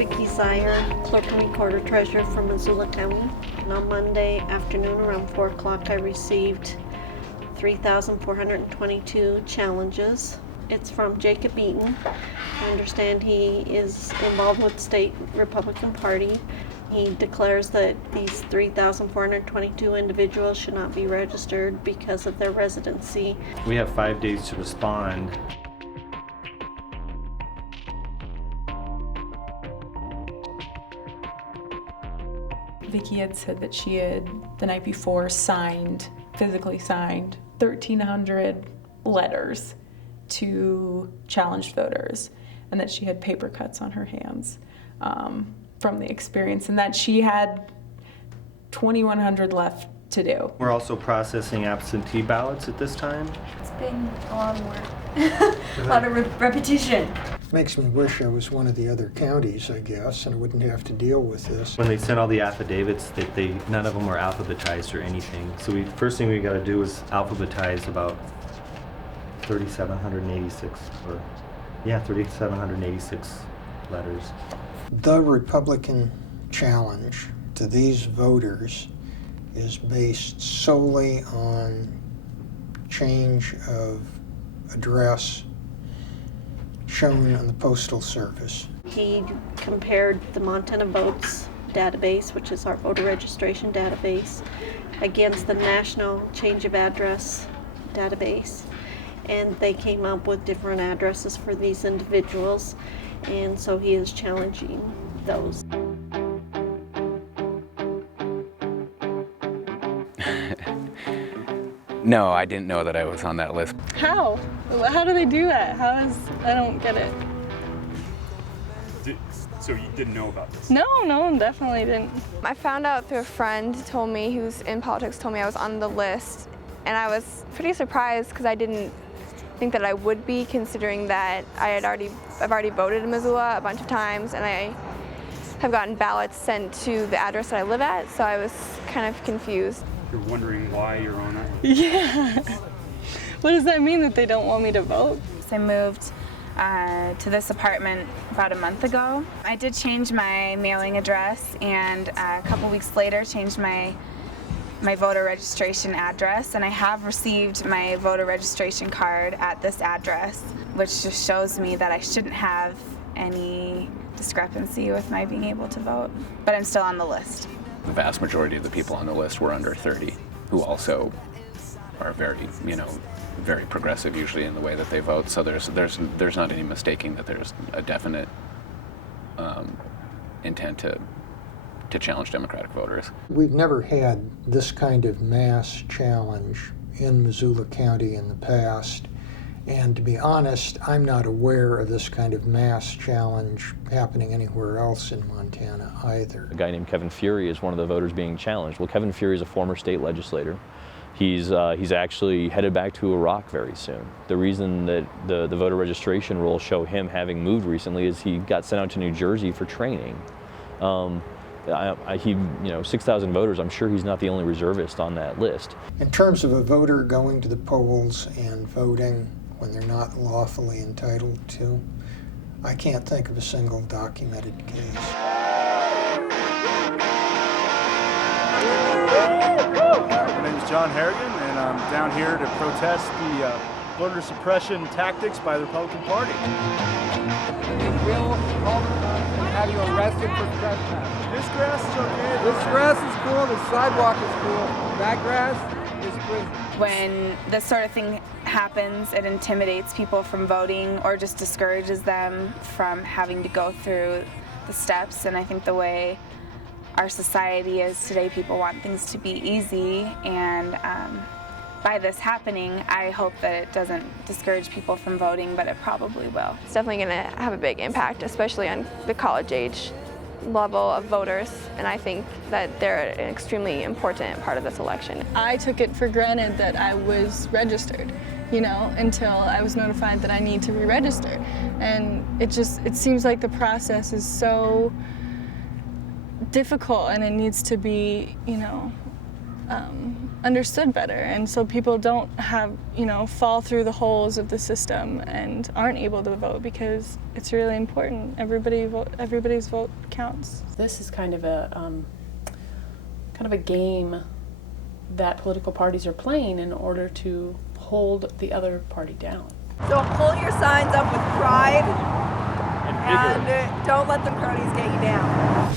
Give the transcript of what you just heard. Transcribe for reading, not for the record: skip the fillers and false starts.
Vicki Zier, Clerk and Recorder Treasurer for Missoula County. And on Monday afternoon around 4 o'clock I received 3,422 challenges. It's from Jacob Eaton. I understand he is involved with the state Republican Party. He declares that these 3,422 individuals should not be registered because of their residency. We have 5 days to respond. Vicki had said that she had, the night before, physically signed 1,300 letters to challenged voters, and that she had paper cuts on her hands from the experience, and that she had 2,100 left to do. We're also processing absentee ballots at this time. It's been a lot of work, a lot of repetition. Makes me wish I was one of the other counties, I guess, and I wouldn't have to deal with this. When they sent all the affidavits, none of them were alphabetized or anything. So first thing we got to do is alphabetize about 3,786 letters. The Republican challenge to these voters is based solely on change of address shown on the Postal Service. He compared the Montana Votes database, which is our voter registration database, against the National Change of Address database. And they came up with different addresses for these individuals, and so he is challenging those. No, I didn't know that I was on that list. How? How do they do that? I don't get it. So you didn't know about this? No, definitely didn't. I found out through a friend told me, who's in politics, told me I was on the list, and I was pretty surprised because I didn't think that I would be, considering that I've already voted in Missoula a bunch of times, and I have gotten ballots sent to the address that I live at, so I was kind of confused. You're wondering why you're on that? Yeah. What does that mean, that they don't want me to vote? I moved to this apartment about a month ago. I did change my mailing address, and a couple weeks later changed my voter registration address, and I have received my voter registration card at this address, which just shows me that I shouldn't have any discrepancy with my being able to vote, but I'm still on the list. The vast majority of the people on the list were under 30, who also are very progressive usually in the way that they vote. So there's not any mistaking that there's a definite intent to challenge Democratic voters. We've never had this kind of mass challenge in Missoula County in the past. And to be honest, I'm not aware of this kind of mass challenge happening anywhere else in Montana either. A guy named Kevin Fury is one of the voters being challenged. Well, Kevin Fury is a former state legislator. He's actually headed back to Iraq very soon. The reason that the voter registration rules show him having moved recently is he got sent out to New Jersey for training. 6,000 voters, I'm sure he's not the only reservist on that list. In terms of a voter going to the polls and voting when they're not lawfully entitled to, I can't think of a single documented case. My name is John Harrigan, and I'm down here to protest the voter suppression tactics by the Republican Party. They will all the time have you arrested for trespassing. This grass is okay. This grass is cool, the sidewalk is cool. That grass is prison. When this sort of thing happens, it intimidates people from voting or just discourages them from having to go through the steps. And I think the way our society is today, people want things to be easy, and by this happening, I hope that it doesn't discourage people from voting, but it probably will. It's definitely going to have a big impact, especially on the college age level of voters, and I think that they're an extremely important part of this election. I took it for granted that I was registered, until I was notified that I need to re-register. And it seems like the process is so difficult, and it needs to be, understood better, and so people don't have, fall through the holes of the system and aren't able to vote, because it's really important. Everybody's vote counts. This is kind of a game that political parties are playing in order to hold the other party down. So pull your signs up with pride and don't let the cronies get you down.